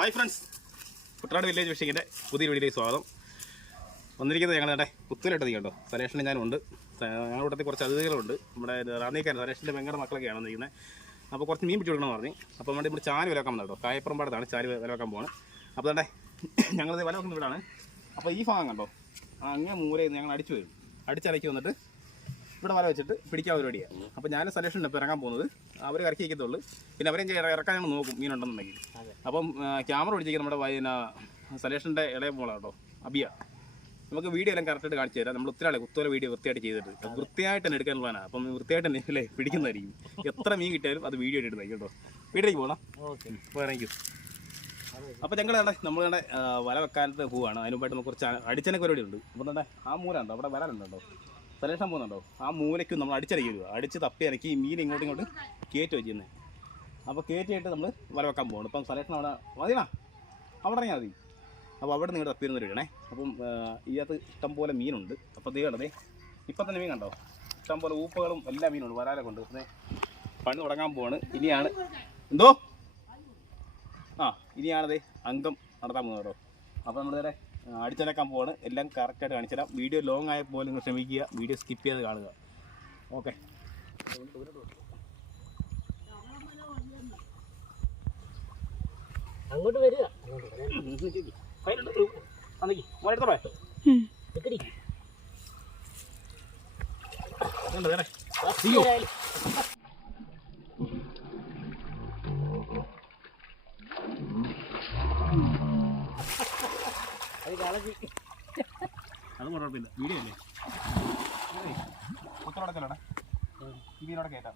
Hi friends Kuttanad village ഫിഷിങ്ങിന്റെ പുതിയ വീഡിയോയിലേക്ക് സ്വാഗതം. വന്നിരിക്കുന്നത് ഞങ്ങളുടെ പുത്തൂരിട്ട് നീക്കണ്ടോ സലേഷന് ഞാനുണ്ട് ഞങ്ങളുടെ കൂട്ടത്തിൽ കുറച്ച് അതിഥികളുണ്ട്. നമ്മുടെ റാന്നിക്കാൻ സലേഷന്റെ വെങ്കട മക്കളൊക്കെയാണ് വന്നിരിക്കുന്നത് അപ്പോൾ കുറച്ച് മീൻ പിടിച്ചു കൊടുക്കണമെന്ന് പറഞ്ഞു. അപ്പോൾ നമ്മുടെ ഇവിടെ ചാൽ വിലക്കാൻ വന്നു കേട്ടോ കായപ്പുറമ്പാടത്താണ് ചാൽ വിലക്കാൻ പോകുന്നത് അപ്പോൾ തന്നെ ഞങ്ങളിത് വില വെക്കുന്ന വീടാണ് അപ്പോൾ ഈ ഭാഗം കണ്ടോ? അങ്ങേ മൂലയിൽ ഞങ്ങൾ അടിച്ചു വരും. അടിച്ചലക്കി വന്നിട്ട് ഇവിടെ വല വെച്ചിട്ട് പിടിക്കാൻ പരിപാടിയാണ് അപ്പോൾ ഞാൻ സലേഷൻ ഇപ്പോൾ ഇറങ്ങാൻ പോകുന്നത്. അവർ കറക്കി വയ്ക്കത്തുള്ളൂ പിന്നെ അവരെ ഇറക്കാൻ ഞങ്ങൾ നോക്കും മീനുണ്ടെന്നുണ്ടെങ്കിൽ അപ്പം ക്യാമറ പിടിച്ചിരിക്കുന്ന നമ്മുടെ പിന്നെ സലേഷന്റെ ഇളയ മോളാണ് കേട്ടോ അബിയ. നമുക്ക് വീഡിയോ എല്ലാം കറക്റ്റായിട്ട് കാണിച്ചു തരാം. നമ്മൾ ഒത്തിരി ആളെ കുത്തോലെ വീഡിയോ വൃത്തിയായിട്ട് ചെയ്തിട്ട്. വൃത്തിയായിട്ട് തന്നെ എടുക്കാനുള്ളതാണ് അപ്പം വൃത്തിയായിട്ട് തന്നെ അല്ലേ പിടിക്കുന്നതായിരിക്കും. എത്ര മീൻ കിട്ടിയാലും അത് വീഡിയോ എടുക്കുന്നതായിരിക്കും കേട്ടോ. വീട്ടിലേക്ക് പോകണം ഓക്കെ. താങ്ക് യു അപ്പോൾ ഞങ്ങൾ കണ്ടേ നമ്മൾ കണ്ടേ വല വെക്കാനത്ത് പോവാണ്. അതിനുമായിട്ട് നമുക്ക് കുറച്ച് അടിച്ചനൊക്കെ പരിപാടി ഉണ്ട് അപ്പോൾ തന്നെ ആ മൂല ഉണ്ടോ അവിടെ വരാനുണ്ടോ സലേഷൻ പോകുന്നുണ്ടോ ആ മൂലയ്ക്ക് നമ്മൾ അടിച്ചടിക്കുക അടിച്ച് തപ്പി ഇറക്കി ഈ മീൻ ഇങ്ങോട്ടും ഇങ്ങോട്ട് കയറ്റി വെച്ചിരുന്നത് അപ്പോൾ കയറ്റിയിട്ട് നമ്മൾ വല വെക്കാൻ പോകണം ഇപ്പം സലേഷൻ അവിടെ മതിയാ അവിടെ ഇറങ്ങിയാൽ മതി. അപ്പോൾ അവിടെ നിങ്ങൾ തപ്പി വരണേ അപ്പം ഇതിനകത്ത് ഇഷ്ടം പോലെ മീനുണ്ട്. അപ്പോൾ ദേ കണ്ടതേ ഇപ്പം തന്നെ മീൻ കണ്ടോ? ഇഷ്ടം പോലെ ഊപ്പകളും എല്ലാ മീനുണ്ട് വരാലെ കൊണ്ട്. പിന്നെ പണി തുടങ്ങാൻ പോവാണ്. ഇനിയാണ് എന്തോ? ആ ഇനിയാണത് അംഗം നടത്താൻ പോകുന്നത് കേട്ടോ. അപ്പോൾ നമ്മളിവിടെ അടിച്ചടക്കാൻ പോവാണ്. എല്ലാം കറക്റ്റായിട്ട് കാണിച്ചു തരാം വീഡിയോ ലോങ് ആയ പോലെ നിങ്ങൾ ശ്രമിക്കുക വീഡിയോ സ്കിപ്പ് ചെയ്ത് കാണുക. ഓക്കെ അങ്ങോട്ട് വരിക. എടുത്തോളേ. നിക്കടി. അയ്യോ. അത് കളഞ്ഞി അത് കുഴപ്പമില്ല. വീഡിയോ അല്ലേ പുത്തറടക്കല്ലോടെ ഈ മീനോടെ കയറ്റാം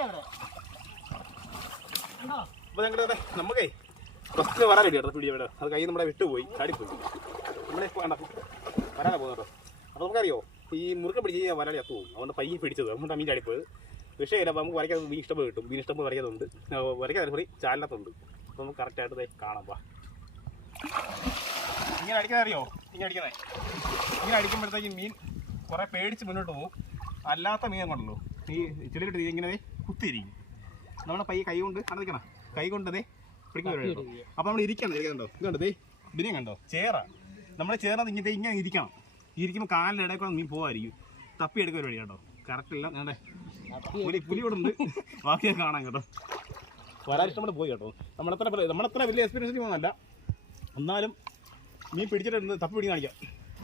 കേട്ടോ വിട്ടുപോയി ചാടിപ്പോയി. നമ്മളെ വേണ്ട വരാനാ അപ്പോൾ നമുക്കറിയോ ഈ മുറുക്ക പിടിച്ച് വരാളി അത്തു പോകും. അതുകൊണ്ട് പയ്യെ പിടിച്ചത് അതുകൊണ്ട് മീൻ ചാടിപ്പോയത്. വിഷയമില്ല അപ്പോൾ നമുക്ക് വരയ്ക്കാൻ മീൻ ഇഷ്ടപ്പെട്ട് കിട്ടും. മീൻ ഇഷ്ടപ്പെട്ട് വരയ്ക്കുന്നുണ്ട് വരയ്ക്കാൻ സോറി ചാലിനകത്തുണ്ട്. നമുക്ക് കറക്റ്റായിട്ട് ദേ കാണാം വാ. ഇങ്ങനെ അടിക്കാൻ അറിയോ? ഇങ്ങനെ അടിക്കണേ ഇങ്ങനെ അടിക്കുമ്പോഴത്തേക്കും മീൻ കുറേ പേടിച്ച് മുന്നോട്ട് പോകും അല്ലാത്ത മീൻ കൊണ്ടല്ലോ ഈ ചെടിയിലിട്ട് ഇങ്ങനെ ദേ കുത്തിയിരിക്കും. നമ്മളെ പയ്യെ കൈ കൊണ്ട് അടക്കണം കൈ കൊണ്ട് ദേ പിടിക്കാൻ അപ്പൊ അപ്പോൾ നമ്മൾ ഇരിക്കണം ഇരിക്കുന്നുണ്ടോ ഇത് കണ്ടോ ദേ? ഇതിനെയും കണ്ടോ? ചേറ. നമ്മൾ ചേർന്നത് ഇങ്ങനെ ഇങ്ങനെ ഇരിക്കണം. ഇരിക്കുമ്പോൾ കാലിന്റെ ഇടയിൽ കൂടെ മീൻ പോകായിരിക്കും തപ്പി എടുക്കാൻ വഴി കേട്ടോ കറക്റ്റ് ഇല്ല പുലി പുലി ഇവിടെ ഉണ്ട് ബാക്കിയൊക്കെ കാണാം കേട്ടോ. നമ്മൾ പോയി കേട്ടോ. നമ്മളത്ര നമ്മളത്ര വലിയ എക്സ്പീരിയൻസ് ഒന്നല്ല എന്നാലും മീൻ പിടിച്ചിട്ടുണ്ട് തപ്പി പിടി കാണിക്കാം.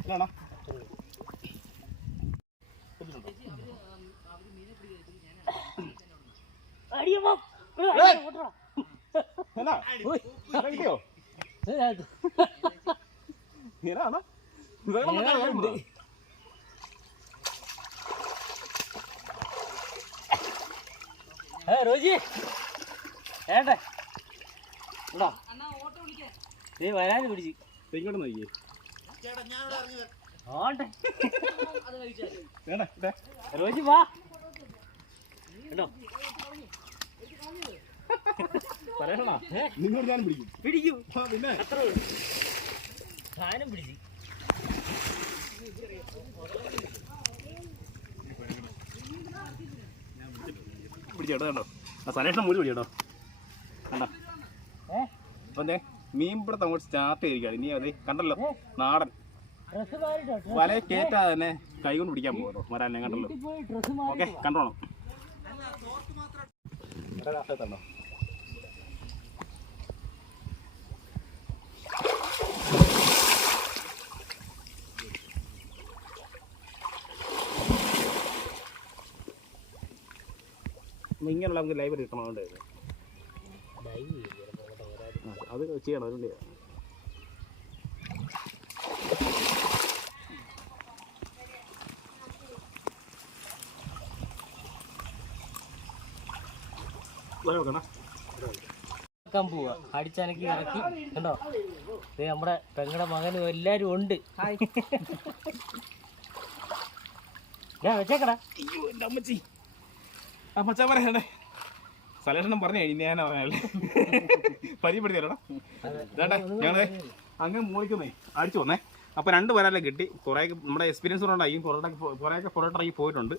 അല്ലാണോ? അടിയമ്മ ഏട്ടെ. നീ പിടിച്ച്. ഇങ്ങോട്ട് നോക്കിയേ ആട്ടെ. റോജി വാ. കേട്ടോ പറയണോ? നിന്നോട് ഞാൻ പിടിക്കും. പിടിക്കും. പിന്നെ. അത്ര സാധനം പിടിച്ച്. പിടിച്ചേട്ടോ കണ്ടോ ആ സലേഷണം മൂടി പിടിച്ചേട്ടോ അപ്പം മീൻപിടുത്തം അങ്ങോട്ട് സ്റ്റാർട്ട് ചെയ്തിരിക്കുകയാണ്. ഇനി അതെ കണ്ടല്ലോ നാടൻ. വല കേറ്റാ തന്നെ കൈ കൊണ്ട് പിടിക്കാൻ പോകുമോ വരാനെ കണ്ടല്ലോ ഓക്കെ കണ്ടോണം കണ്ടോ ഇങ്ങനെയുള്ള നമുക്ക് ലൈബ്രറി കിട്ടണം അതുകൊണ്ട് അത് ചെയ്യണം അതുകൊണ്ട് പോവാ. അടിച്ചനക്കി ഇറക്കി കണ്ടോ? ഇത് നമ്മുടെ പെങ്ങളുടെ മകനും എല്ലാരും ഉണ്ട്. ഞാൻ വെച്ചേക്കടാ. അയ്യോ അമ്മച്ചി. പറയണ്ടേ സലേഷണം പറഞ്ഞു കഴിഞ്ഞാൽ ഞാൻ പറയാനല്ലേ പരിചയപ്പെടുത്തി തരണം ചേട്ടാ ഞങ്ങൾ അങ്ങനെ മൂളിക്കുന്നേ അടിച്ചു വന്നേ. അപ്പോൾ രണ്ട് വരാലെ കിട്ടി. കുറേ നമ്മുടെ എക്സ്പീരിയൻസ് കൊണ്ടായി കുറേ കുറേയൊക്കെ പുറത്തിറങ്ങി പോയിട്ടുണ്ട്.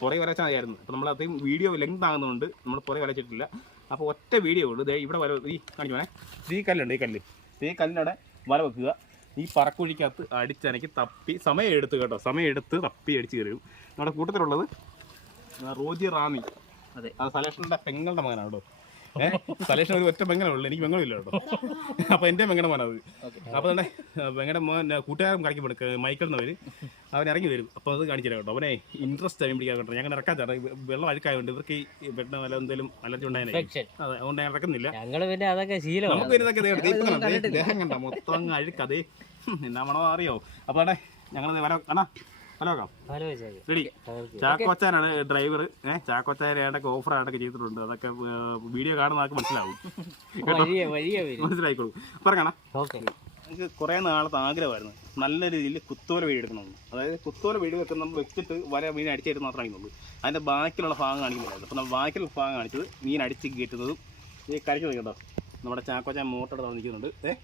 കുറേ വരച്ചാൽ മതിയായിരുന്നു അപ്പോൾ നമ്മൾ അത്രയും വീഡിയോ ലെങ്ത് ആകുന്നതുകൊണ്ട് നമ്മൾ കുറേ വരച്ചിട്ടില്ല അപ്പോൾ ഒറ്റ വീഡിയോ ഉള്ളൂ. ഇവിടെ വര ഈ കാണിക്കുവാണേ ഈ കല്ലുണ്ട് ഈ കല്ല്. ഈ കല്ലിനവിടെ വല വെക്കുക. ഈ പറക്കുഴിക്കകത്ത് അടിച്ചനക്കി തപ്പി സമയം എടുത്ത് കേട്ടോ. സമയം എടുത്ത് തപ്പി അടിച്ച് കയറും നമ്മുടെ കൂട്ടത്തിലുള്ളത് റോജി റാമി അതെ. അത് സലേഷന്റെ പെങ്ങളുടെ മകനാണ്? കേട്ടോ ഏഹ് സലേഷൻ ഒരു ഒറ്റ പെങ്ങനെ ഉള്ളൂ. എനിക്ക് പെങ്ങളില്ല കേട്ടോ. അപ്പൊ എന്റെ പെങ്ങളുടെ മോനത് അപ്പൊ തന്നെ പെങ്ങളുടെ മോൻ കൂട്ടുകാരൻ കാണിക്കും മൈക്കിൾ അവർ അവൻ ഇറങ്ങി വരും. അപ്പോൾ അത് കാണിച്ചു തരാം കേട്ടോ. അവനെ ഇൻട്രസ്റ്റ് ആയി പിടിക്കാൻ കേട്ടോ ഞങ്ങൾ ഇറക്കാൻ ചേട്ടാ വെള്ളം അഴുക്കായതുകൊണ്ട് ഇവർക്ക് ഈ പെട്ടെന്ന് വല്ല എന്തെങ്കിലും അലർജി ഇൻഫെക്ഷൻ. അതെ അതുകൊണ്ട് ഞാൻ ഇറക്കുന്നില്ല. പിന്നെ അതൊക്കെ ശീലമാണ് നമുക്ക് ദേഹം കണ്ട മൊത്തം അഴുക്കതേ എന്നാ മണോ അറിയോ? അപ്പൊ അതെ ഞങ്ങൾ വരാം. കാണാ. Hello ready. ചാക്കോച്ചാനാണ് ഡ്രൈവർ ഏഹ് ചാക്കോച്ചാൻ ഏതൊക്കെ ഓഫർ ആയിട്ടൊക്കെ ചെയ്തിട്ടുണ്ട്. അതൊക്കെ വീഡിയോ കാണുന്ന ആൾക്ക് മനസ്സിലാവും. വരും മനസ്സിലായിക്കോളൂ. പറഞ്ഞാ ഓക്കെ. എനിക്ക് കുറേ നാളത്തെ ആഗ്രഹമായിരുന്നു. നല്ല രീതിയിൽ കുത്തോല വീട് എടുക്കണമെന്ന്. അതായത് കുത്തോല വീട് വെക്കുന്ന നമ്മൾ വെച്ചിട്ട് വല മീൻ അടിച്ചായിട്ട് മാത്രമേ കാണിക്കുന്നുള്ളൂ അതിന്റെ ബാക്കിലുള്ള ഭാഗം കാണിക്കുന്നില്ലായിരുന്നു. അപ്പൊ നമ്മൾ ബാക്കിയുള്ള ഭാഗം കാണിച്ചത് മീൻ അടിച്ച് കയറ്റുന്നതും ഈ കരിച്ചു കേട്ടോ. നമ്മുടെ ചാക്കോച്ചാൻ മോട്ടോടെ നിൽക്കുന്നുണ്ട് ഏഹ്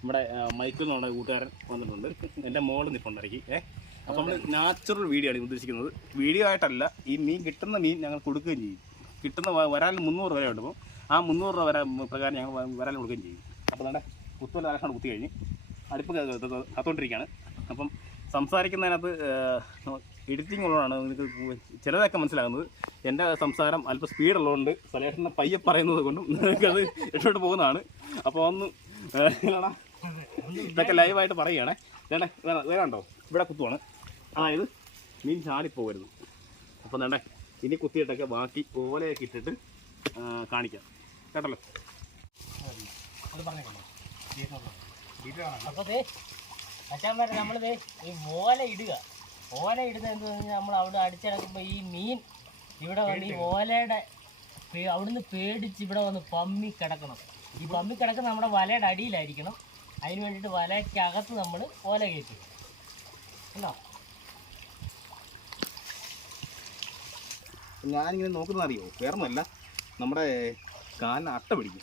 നമ്മുടെ മൈക്കിൽ മൈക്കിൾ എന്ന് പറഞ്ഞ കൂട്ടുകാരൻ വന്നിട്ടുണ്ട്. എന്റെ മോൾ നിൽപ്പുണ്ടായിരിക്കും ഏ അപ്പോൾ നമ്മൾ നാച്ചുറൽ വീഡിയോ ആണ് ഉദ്ദേശിക്കുന്നത്. വീഡിയോ ആയിട്ടല്ല ഈ മീൻ കിട്ടുന്ന മീൻ ഞങ്ങൾ കൊടുക്കുകയും ചെയ്യും. കിട്ടുന്ന വരാൻ മുന്നൂറ് രൂപ ഉണ്ട്. ആ മുന്നൂറ് രൂപ വരാൻ പ്രകാരം ഞങ്ങൾ വരാൻ കൊടുക്കുകയും ചെയ്യും. അപ്പോൾ നമ്മുടെ കുത്തുവല ആരാണ് കുത്തി കഴിഞ്ഞ് അടുപ്പ് കത്തോണ്ടിരിക്കുകയാണ് അപ്പം സംസാരിക്കുന്നതിനകത്ത് എഡിറ്റിംഗ് ഉള്ളതാണ് നിങ്ങൾക്ക് ചിലതൊക്കെ മനസ്സിലാകുന്നത്. എന്റെ സംസാരം അല്പം സ്പീഡ് ഉള്ളതുകൊണ്ട് സലേഷനെ പയ്യെ പറയുന്നത് കൊണ്ടും നിങ്ങൾക്കത് ഇഷ്ടപ്പെട്ട് പോകുന്നതാണ്. അപ്പോൾ ഒന്ന് ഇതൊക്കെ ലൈവായിട്ട് പറയുകയാണേ. വേണ്ടേ വേണം വേണ്ടോ ഇവിടെ കുത്തുവാണ്. അതായത് മീൻ ചാടിപ്പോകരുത്. അപ്പം വേണ്ടേ ഇനി കുത്തിയിട്ടൊക്കെ ബാക്കി ഓലയൊക്കെ ഇട്ടിട്ട് കാണിക്കാം. കേട്ടല്ലോ? അത് പറഞ്ഞേക്കാം അപ്പൊ ദേ അച്ഛന്മാരെ നമ്മൾ ദേ ഈ ഓല ഇടുക. ഓല ഇടുന്നത് എന്ത് നമ്മൾ അവിടെ അടിച്ചിടക്കുമ്പോ ഈ മീൻ ഇവിടെ വന്ന് ഈ ഓലയുടെ അവിടുന്ന് പേടിച്ച് ഇവിടെ വന്ന് പമ്മി കിടക്കണം. ഈ പമ്മി കിടക്കുന്ന നമ്മുടെ വലയുടെ അടിയിലായിരിക്കണം. അതിന് വേണ്ടിയിട്ട് വലയ്ക്കകത്ത് നമ്മൾ ഓല കയറ്റും. കണ്ടോ? ഞാനിങ്ങനെ നോക്കുന്നത് അറിയോ വേറൊന്നുമല്ല. നമ്മുടെ കാലിന് അട്ട പിടിക്കും.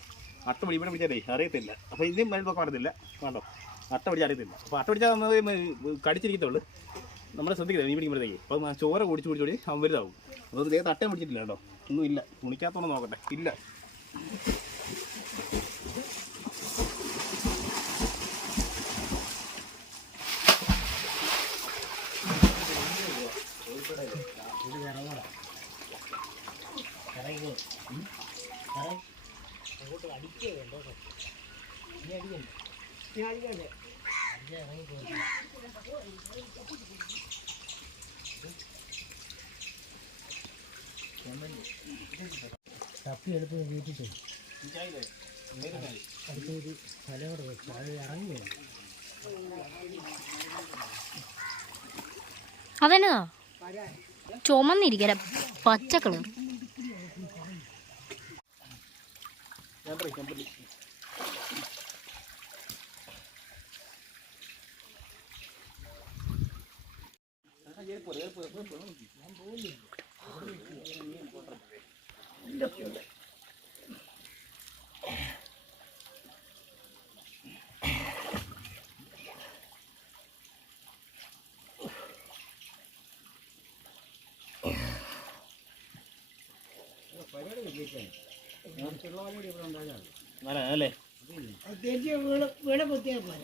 അട്ട പിടിക്കുമ്പോൾ പിടിച്ചാലേ അറിയത്തില്ല. അപ്പോൾ ഇതിന്റെയും മരുന്ന് നോക്കാൻ അറിയത്തില്ല വേണ്ടോ അട്ട പിടിച്ചാൽ അറിയത്തില്ല. അപ്പോൾ അട്ട പിടിച്ചാൽ നമ്മൾ കടിച്ചിരിക്കത്തുള്ളൂ. നമ്മളെ ശ്രദ്ധിക്കില്ല നീ പിടിക്കുമ്പോഴത്തേക്ക്? അപ്പോൾ ചോര കുടിച്ച് കുടിച്ച് കുടി അവൻ വലുതാവും. അപ്പോൾ ദേഹത്ത് അട്ടയും പിടിച്ചിട്ടില്ല കേട്ടോ. ഒന്നും ഇല്ല തുണിക്കകത്തൊന്നും നോക്കട്ടെ. ഇല്ല ഇറങ്ങി ഇറങ്ങി അങ്ങോട്ട് അടിക്കുക വേണ്ടോ നീ അടിക്കണ്ടേ നീ അടിക്കണ്ടേ അടിച്ചാൽ ഇറങ്ങി പോയി തപ്പി എടുത്ത് വീട്ടിട്ട്. അടുത്തൊരു സ്ഥലം വെച്ചു അത് ഇറങ്ങി അതെന്നതാ ചുമന്നിരിക്കല. പച്ച കളർ. ഞാൻ പറയും. അല്ലേ? നീ എടുത്തോ പൊത്തി പോയി,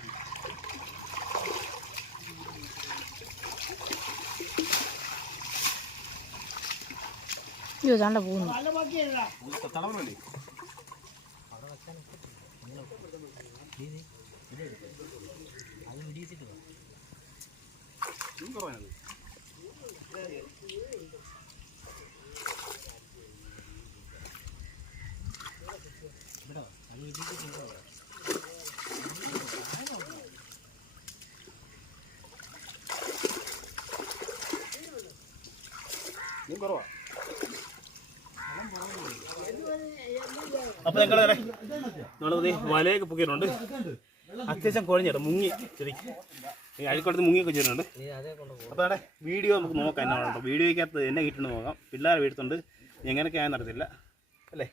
അയ്യോ താണ്ട പോകുന്നു. തളവല്ലേ അത് വിടിയിച്ചിട്ട് വാ. കുറവാണത് ഇവിടെ വാ. അത് വിടിയിച്ചിട്ട് ഇവിടെ വാ. കുറവാ അപ്പൊ ഞങ്ങൾ നമ്മളത് വലയൊക്കെ പൊക്കിയിട്ടുണ്ട്. അത്യാവശ്യം കുഴഞ്ഞിട്ട് മുങ്ങി. ശരിക്കും ഈ അഴിക്കോടത്ത് മുങ്ങിയൊക്കെ ചെയ്തിട്ടുണ്ട്. അപ്പോൾ അവിടെ വീഡിയോ നമുക്ക് നോക്കാം എന്നാണ് കേട്ടോ. വീഡിയോയ്ക്കകത്ത് എന്നെ കിട്ടുന്നു നോക്കാം. പിള്ളേരെ വീഴ്ത്തുണ്ട് എങ്ങനെയൊക്കെയാണെന്ന് അറിയത്തില്ല. അല്ലേ?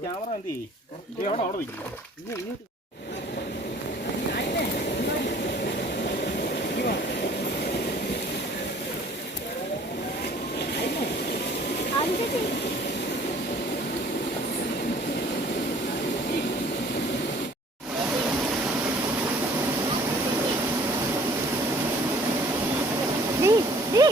ക്യാമറ എന്ത് ചെയ്യും? എവിടെ അവിടെ നിൽക്കുന്നു ദേ, ദേ.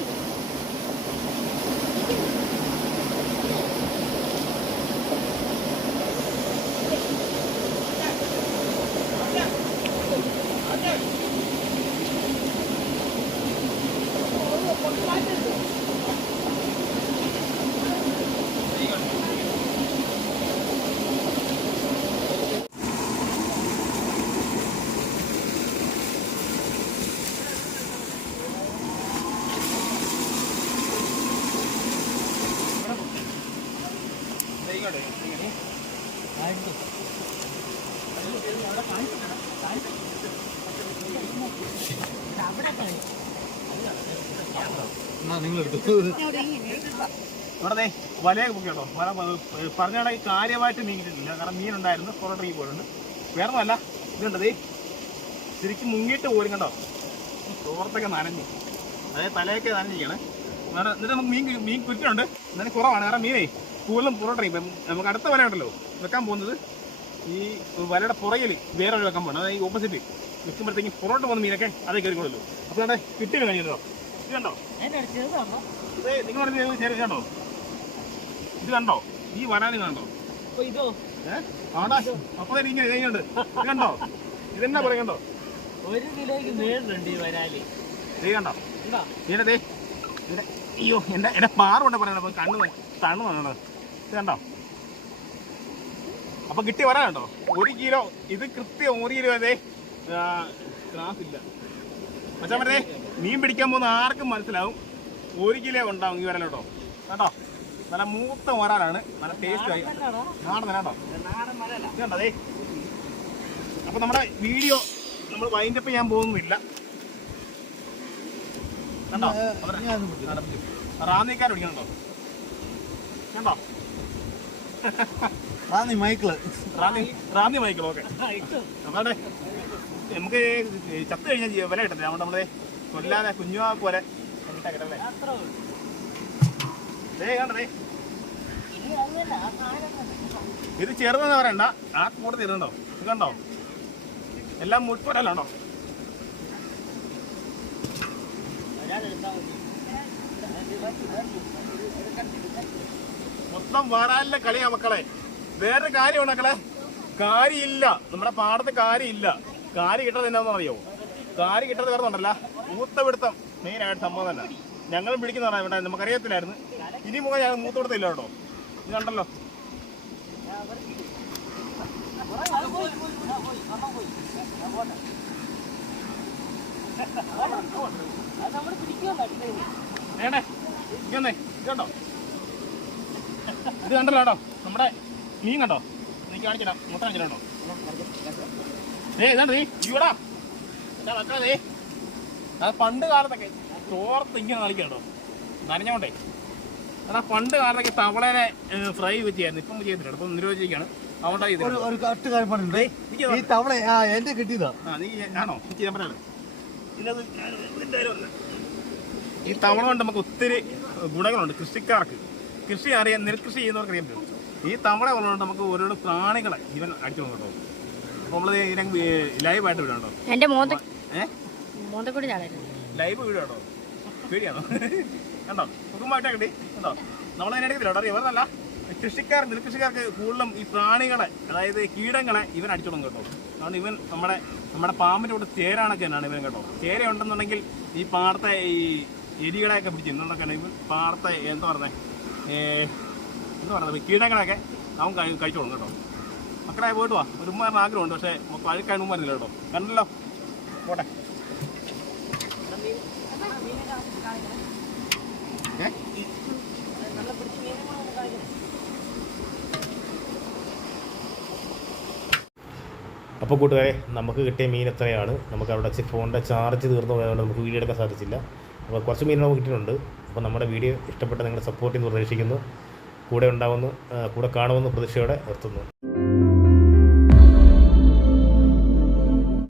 ഇവിടെ വലയൊക്കെ പൊക്കിയോട്ടോ വല പറഞ്ഞാൽ കാര്യമായിട്ട് മീൻ കിട്ടിയിട്ടില്ല കാരണം മീനുണ്ടായിരുന്നു പുറത്തിറങ്ങി പോയിട്ടുണ്ട്. വേറെ ഒന്നുമല്ല ഇതുണ്ടതേ ശരിക്കും മുങ്ങിയിട്ട് പോലും കണ്ടോ? ചോർത്തൊക്കെ നനഞ്ഞു. അതായത് തലയൊക്കെ നനഞ്ഞിരിക്കണേ എന്നിട്ട് നമുക്ക് മീൻ മീൻ കുറ്റിയുണ്ട് എന്നാലും കുറവാണ്. കാരണം മീനേ കൂടുതലും പുറത്തിറങ്ങി ഇപ്പം. നമുക്ക് അടുത്ത വല ഉണ്ടല്ലോ വെക്കാൻ പോകുന്നത് ഈ വലയുടെ പുറകിൽ വേറെ വെക്കാൻ പോകണം അതായത് ഓപ്പോസിറ്റ് വെക്കുമ്പോഴത്തേക്കും പുറോട്ട് പോകുന്ന മീനൊക്കെ അതേ കയറിക്കൊള്ളൂ അപ്പോൾ അവിടെ കിട്ടി കഴിഞ്ഞല്ലോ ഇത് കണ്ടോ ഇത് നിങ്ങൾ കണ്ടോ? ഇത് കണ്ടോ? ഈ വരാനും കണ്ടോ? അപ്പൊ ആടാ ഇങ്ങനെ ചെയ്യുന്നുണ്ട് ഇത് കണ്ടോ? ഇതെന്നാ പറയണ്ടോ ഒരു കിലോയ്ക്ക് മേളിലുണ്ട് ഈ വരാൽ ഇത് കണ്ടോ? ഇതിനെ അയ്യോ എന്റെ എന്റെ പാറുണ്ട് പറയണ അപ്പൊ കണ്ണ് തണ്ണു വന്നോ ഇത് കണ്ടോ? അപ്പൊ കിട്ടി വരാനുണ്ടോ ഒരു കിലോ ഇത് കൃത്യം ഒരു കിലോ അതെ ക്ലാസ് ഇല്ല. മച്ചാൻ പറഞ്ഞേ മീൻ പിടിക്കാൻ പോകുന്ന ആർക്കും മനസ്സിലാവും. ഒരു കിലോ ഉണ്ടാവും ഈ വരലോട്ടോ. കേട്ടോ നല്ല മൂത്ത വരാലാണ് നല്ല ടേസ്റ്റ് ആയി? നാടൻ കേട്ടോ അപ്പൊ നമ്മുടെ വീഡിയോ നമ്മൾ വൈൻഡപ്പ് ചെയ്യാൻ പോകുന്നില്ല. കണ്ടോ? റാന്നിക്കാർ പിടിക്കണോ കണ്ടോ? Ranni Michael. Ranni Ranni Michael okay. അതെ നമുക്ക് ചത്ത് കഴിഞ്ഞാൽ വില കിട്ടത്തില്ല. നമ്മുടെ നമ്മളെ കൊല്ലാതെ കുഞ്ഞുവാ പോലെ ഇത് ചെറുതെന്ന് പറയണ്ട. ആ കൂടെ തീരുന്നുണ്ടോ ഇത് കണ്ടോ? എല്ലാം മതി. മൊത്തം വരാലിന്റെ കളിയാ മക്കളെ. വേറെ കാര്യമാണ് മക്കളെ. കാര്യമില്ല. നമ്മുടെ പാടത്ത് കാര്യമില്ല. കാര്യം കിട്ടത് എന്നാന്ന് അറിയോ? കാരി കിട്ടുന്നത് കിടന്നുണ്ടല്ല മൂത്തപിടുത്തം മെയിനായിട്ട് സംഭവം തന്നെ. ഞങ്ങളും പിടിക്കുന്നതാണ് ഇവിടെ നമുക്കറിയത്തില്ലായിരുന്നു. ഇനി മുഖം ഞങ്ങൾ മൂത്തപിടുത്തില്ല കേട്ടോ. ഇത് കണ്ടല്ലോ. അത് നമ്മൾ പിടിക്കുമല്ലോ അടുത്തത്. വേണ്ടേ? ഇതൊന്നേ ഇത് കണ്ടോ? ഇത് കണ്ടല്ലോ കേട്ടോ. നമ്മുടെ മീൻ കണ്ടോ? നീ കാണിച്ചിടാ. മുട്ട കാണിച്ചിട്ടോ ഏ ഇതാണ്ട് നീ ഇവിടാ അത് പണ്ട് കാലത്തൊക്കെ ചോർത്ത് ഇങ്ങനെ കളിക്കണ്ടോ നനഞ്ഞോണ്ടേ. അതാ പണ്ട് കാലത്തൊക്കെ തവളേനെ ഫ്രൈ വെച്ചായിരുന്നു ഇപ്പം ചെയ്തിട്ടുണ്ട് ഇപ്പം നിരോധിച്ചിരിക്കുകയാണ്. അതുകൊണ്ടാണ് ഈ തവള എന്റെ കിട്ടിയതാ. നീ ആണോ ഈ കൊണ്ട് നമുക്ക് ഒത്തിരി ഗുണങ്ങളുണ്ട് കൃഷിക്കാർക്ക്. കൃഷി അറിയാൻ നെൽകൃഷി ചെയ്യുന്നവർക്ക് അറിയാൻ പറ്റും. ഈ തവള ഉള്ളതുകൊണ്ട് നമുക്ക് ഓരോ പ്രാണികളെ ഇവൻ അടിച്ചു കേട്ടോ. അപ്പോൾ നമ്മൾ ഇതിനെ ലൈവായിട്ട് വിടാം കേട്ടോ. എന്റെ ലൈവ് പേടിയാണോ? കണ്ടോ? സുഖമായിട്ടാ കിട്ടി കണ്ടോ? നമ്മളതിനെ എടുക്കത്തില്ല കേട്ടോ. അറിയാം? വെറുതല്ല. കൃഷിക്കാർ നെൽകൃഷിക്കാർക്ക് കൂടുതലും ഈ പ്രാണികളെ അതായത് കീടങ്ങളെ ഇവൻ അടിച്ചോളും കേട്ടോ. അതുകൊണ്ട് ഇവൻ നമ്മുടെ നമ്മുടെ പാമ്പിന്റെ കൂടെ ചേരാണൊക്കെ തന്നെയാണ് ഇവൻ കേട്ടോ. ചേര ഉണ്ടെന്നുണ്ടെങ്കിൽ ഈ പാടത്തെ ഈ എലികളെയൊക്കെ പിടിച്ച് ഇന്നൊക്കെ ഇവൻ പാടത്തെ എന്താ പറയുന്നത് എന്താ പറയുന്നത് കീടങ്ങളൊക്കെ അവൻ കഴിച്ചോളും കേട്ടോ. മക്കളെ പോയിട്ട് വാ. ഒരു ഉമ്മാറിന് ആഗ്രഹമുണ്ട് പക്ഷേ പഴുക്കാൻ ഉമ്മാരില്ല കേട്ടോ. കണ്ടല്ലോ പോട്ടെ? അപ്പോൾ കൂട്ടുകാരെ നമുക്ക് കിട്ടിയ മീൻ എത്രയാണ്? നമുക്ക് അവിടെ വെച്ച് ഫോണിന്റെ ചാർജ് തീർന്നു പോയതുകൊണ്ട് നമുക്ക് വീഡിയോ എടുക്കാൻ സാധിച്ചില്ല. അപ്പോൾ കുറച്ച് മീൻ നമുക്ക് കിട്ടിയിട്ടുണ്ട്. അപ്പോൾ നമ്മുടെ വീഡിയോ ഇഷ്ടപ്പെട്ട നിങ്ങളുടെ സപ്പോർട്ട് പ്രതീക്ഷിക്കുന്നു. കൂടെ ഉണ്ടാവുന്നു കൂടെ കാണുമെന്ന് പ്രതീക്ഷയോടെ നിർത്തുന്നു.